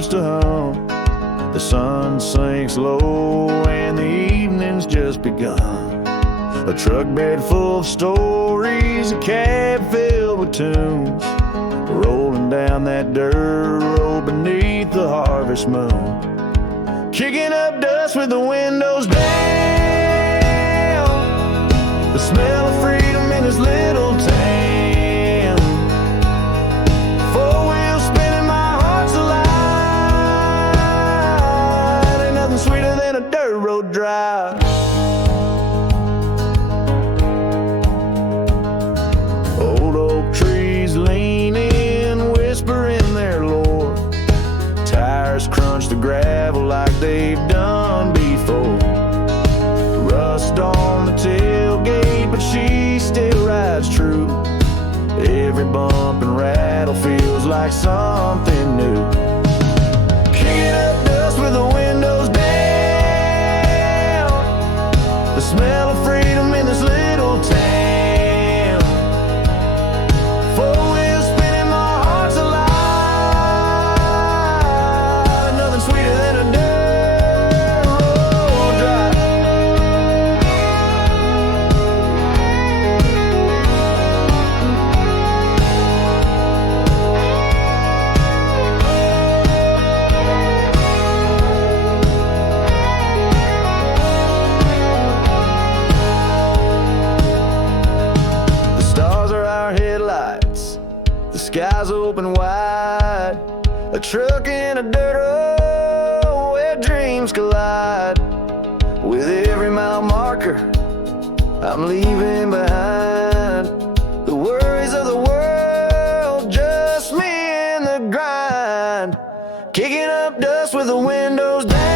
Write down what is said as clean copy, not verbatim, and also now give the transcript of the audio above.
starts to hum. The sun sinks low and the evening's just begun. A truck bed full of stories, a cab filled with tunes, rolling down that dirt road beneath the harvest moon. Kicking up dust with the windows down, the smell of freedom in his little town. Four wheels spinning, my heart's alive. Ain't nothing sweeter than a dirt road drive. Old oak trees leaning, whispering their lore. Tires crunch the gravel like they've done before. Rust on the tailgate, but she still rides true. Every bump and rattle feels like something new. Kicking up dust with the windows down, the smell of freedom in this little town. Four wheels spinning, my heart's alive. Nothing sweeter than a dirt road drive. The stars are our headlights, the sky's open wide. A truck in a dirt road where dreams collide. With every mile marker I'm leaving behind, the worries of the world, just me and the grind. Kicking up dust with the windows down,